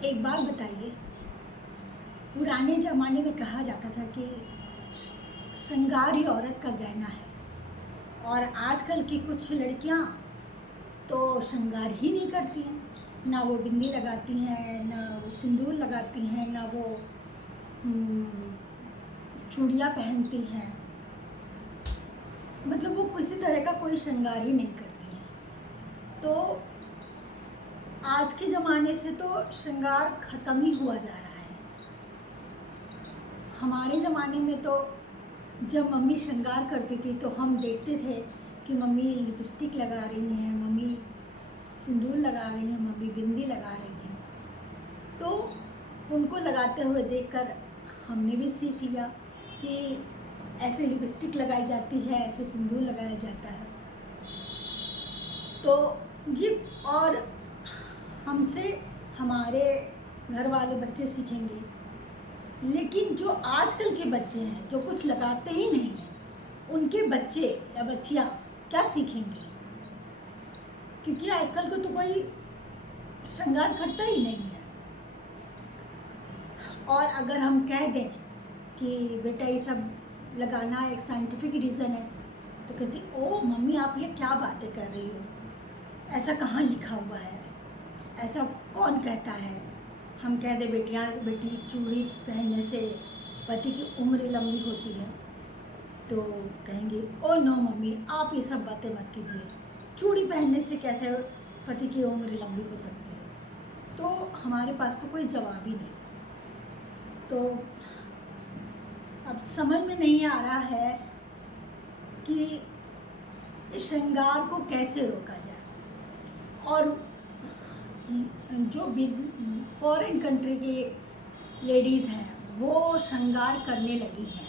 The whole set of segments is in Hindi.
एक बात बताइए, पुराने ज़माने में कहा जाता था कि श्रृंगार ही औरत का गहना है, और आजकल की कुछ लड़कियां तो श्रृंगार ही नहीं करती हैं। ना वो बिंदी लगाती हैं, ना वो सिंदूर लगाती हैं, ना वो चूड़ियाँ पहनती हैं। मतलब वो किसी तरह का कोई श्रृंगार ही नहीं करती हैं। तो आज के ज़माने से तो श्रृंगार ख़त्म ही हुआ जा रहा है। हमारे ज़माने में तो जब मम्मी श्रृंगार करती थी तो हम देखते थे कि मम्मी लिपस्टिक लगा रही हैं, मम्मी सिंदूर लगा रही हैं, मम्मी बिंदी लगा रही हैं। तो उनको लगाते हुए देखकर हमने भी सीख लिया कि ऐसे लिपस्टिक लगाई जाती है, ऐसे सिंदूर लगाया जाता है। तो ये और हमसे हमारे घर वाले बच्चे सीखेंगे, लेकिन जो आजकल के बच्चे हैं जो कुछ लगाते ही नहीं हैं, उनके बच्चे या बच्चियाँ क्या सीखेंगे? क्योंकि आजकल को तो कोई श्रृंगार करता ही नहीं है। और अगर हम कह दें कि बेटा ये सब लगाना एक साइंटिफिक रीज़न है, तो कहती ओ मम्मी आप ये क्या बातें कर रही हो, ऐसा कहाँ लिखा हुआ है, ऐसा कौन कहता है। हम कह दे बेटी चूड़ी पहनने से पति की उम्र लंबी होती है, तो कहेंगे ओ नो मम्मी आप ये सब बातें मत कीजिए, चूड़ी पहनने से कैसे पति की उम्र लंबी हो सकती है। तो हमारे पास तो कोई जवाब ही नहीं। तो अब समझ में नहीं आ रहा है कि श्रृंगार को कैसे रोका जाए। और जो फॉरेन कंट्री की लेडीज़ हैं वो श्रृंगार करने लगी हैं,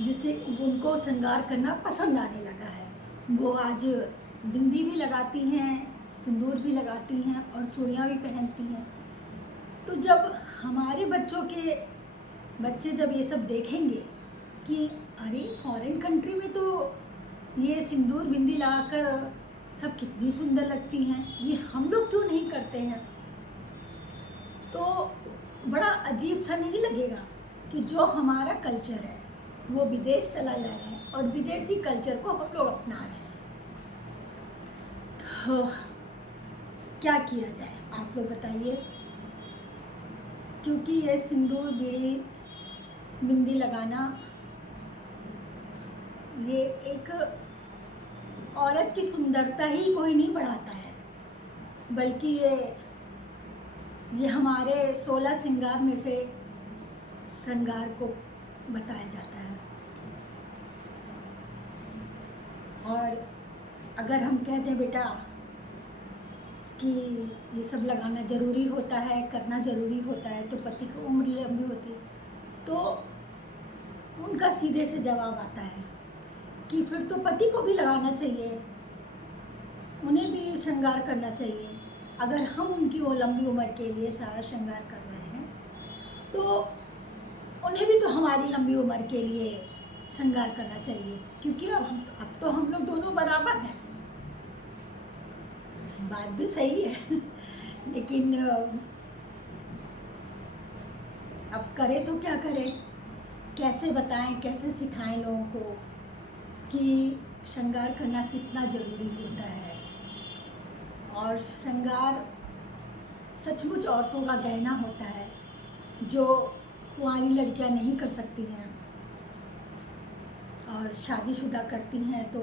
जिससे उनको श्रृंगार करना पसंद आने लगा है। वो आज बिंदी भी लगाती हैं, सिंदूर भी लगाती हैं और चूड़ियाँ भी पहनती हैं। तो जब हमारे बच्चे जब ये सब देखेंगे कि अरे फॉरेन कंट्री में तो ये सिंदूर बिंदी लगाकर सब कितनी सुंदर लगती हैं, ये हम लोग क्यों नहीं करते हैं, तो बड़ा अजीब सा नहीं लगेगा कि जो हमारा कल्चर है वो विदेश चला जा रहा है और विदेशी कल्चर को हम लोग अपना रहे हैं। तो क्या किया जाए आप लोग बताइए, क्योंकि ये सिंदूर बीड़ी बिंदी लगाना ये एक औरत की सुंदरता ही कोई नहीं बढ़ाता है, बल्कि ये हमारे 16 श्रृंगार में से श्रृंगार को बताया जाता है। और अगर हम कह दें बेटा कि ये सब लगाना ज़रूरी होता है, करना ज़रूरी होता है, तो पति की उम्र लंबी होती, तो उनका सीधे से जवाब आता है कि फिर तो पति को भी लगाना चाहिए, उन्हें भी श्रृंगार करना चाहिए। अगर हम उनकी वो लंबी उम्र के लिए सारा श्रृंगार कर रहे हैं, तो उन्हें भी तो हमारी लंबी उम्र के लिए श्रृंगार करना चाहिए, क्योंकि अब तो हम लोग दोनों बराबर हैं। बात भी सही है लेकिन अब करें तो क्या करें, कैसे बताएं, कैसे सिखाएं लोगों को कि श्रृंगार करना कितना ज़रूरी होता है। और श्रृंगार सचमुच औरतों का गहना होता है जो कुंवारी लड़कियां नहीं कर सकती हैं, और शादीशुदा करती हैं तो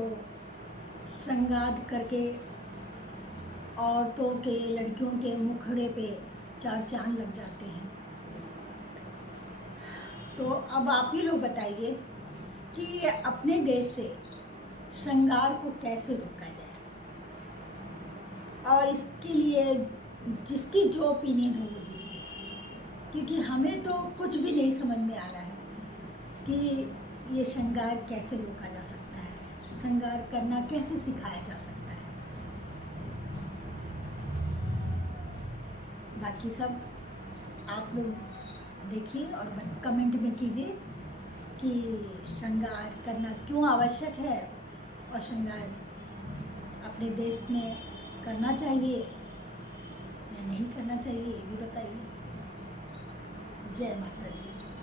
श्रृंगार करके औरतों के, लड़कियों के मुखड़े पे 4 चांद लग जाते हैं। तो अब आप ही लोग बताइए कि अपने देश से श्रृंगार को कैसे रोका जाए, और इसके लिए जिसकी जो ओपिनियन हो वो दीजिए, क्योंकि हमें तो कुछ भी नहीं समझ में आ रहा है कि ये श्रृंगार कैसे रोका जा सकता है, श्रृंगार करना कैसे सिखाया जा सकता है। बाकी सब आप लोग देखिए और कमेंट में कीजिए कि श्रृंगार करना क्यों आवश्यक है, और श्रृंगार अपने देश में करना चाहिए या नहीं करना चाहिए ये भी बताइए। जय माता दी।